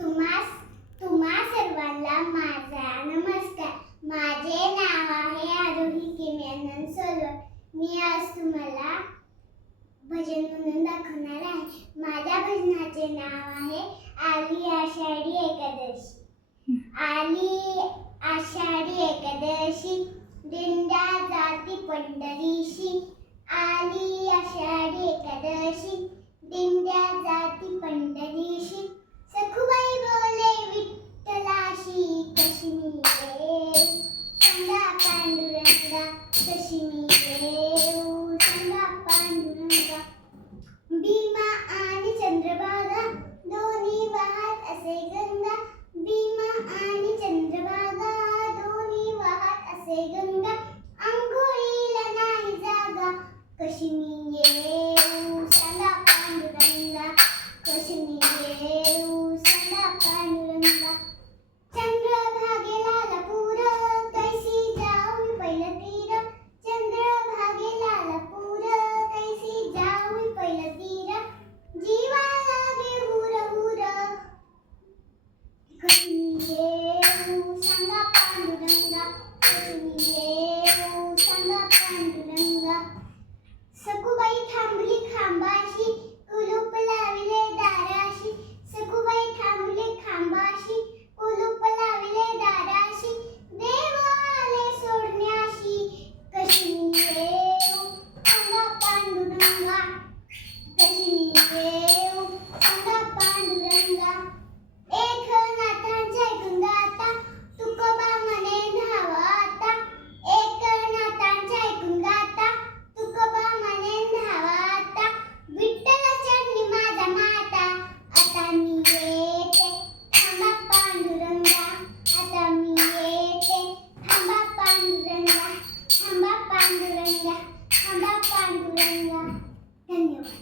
तुम्हा सर्वांना माझा नमस्कार. माझे नाव आहे आरोही केमियानंद सोलर. मी आज तुम्हाला भजन म्हणून दाखवणार आहे. माझ्या भजनाचे नाव आहे आली आषाढी एकादशी. आली आषाढी एकादशी, दिंड्या जाती पंढरीशी. आली आषाढी एकादशी, दिंड्या जाती पंढरीशी. सखुबाई बोले विठ्ठलाशी, कशी मी येऊ सांगा पांडुरंगा, कशी मी येऊ सांगा पांडुरंगा. भीमा आणि चंद्रभागा दोन्ही वाहत असे गंगा. भीमा आणि चंद्रभागा दोन्ही वाहत असे गंगा. अंघोळीला नाही जागा, कशी मी येऊ सांगा पांडुरंगा, कशी मी येऊ सांगा पांडुरंगा. चंद्रभागेला लपूर, कैसी जाऊ मी पहिलं तीर. चंद्रभागेला लपूर, कैसी जाऊ मी पहिलं तीर. जीवा लागे हुर हुर, कशी मी येऊ सांगा पांडुरंगा, कशी मी येऊ सांगा पांडुरंगा. सखुबाई थांबली खांबाशी, कुलूप लाविले दाराशी. सखुबाई थांबली खांबाशी, कुलूप लाविले दाराशी. देव आले सोडण्याशी, कशी मी येऊ सांगा पांडुरंगा, कशी मी येऊ सांगा पांडुरंगा. एकनाथांचे ऐकून गाता, तुकोबा म्हणे धावा आता. एकनाथांचे ऐकून गाता, तुकोबा म्हणे धावा आता. विठ्ठल चरणी माझा माता, आता मी येते थांबा पांडुरंगा. आता मी येते थांबा पांडुरंगा, थांबा पांडुरंगा, थांबा पांडुरंगा. धन्यवाद.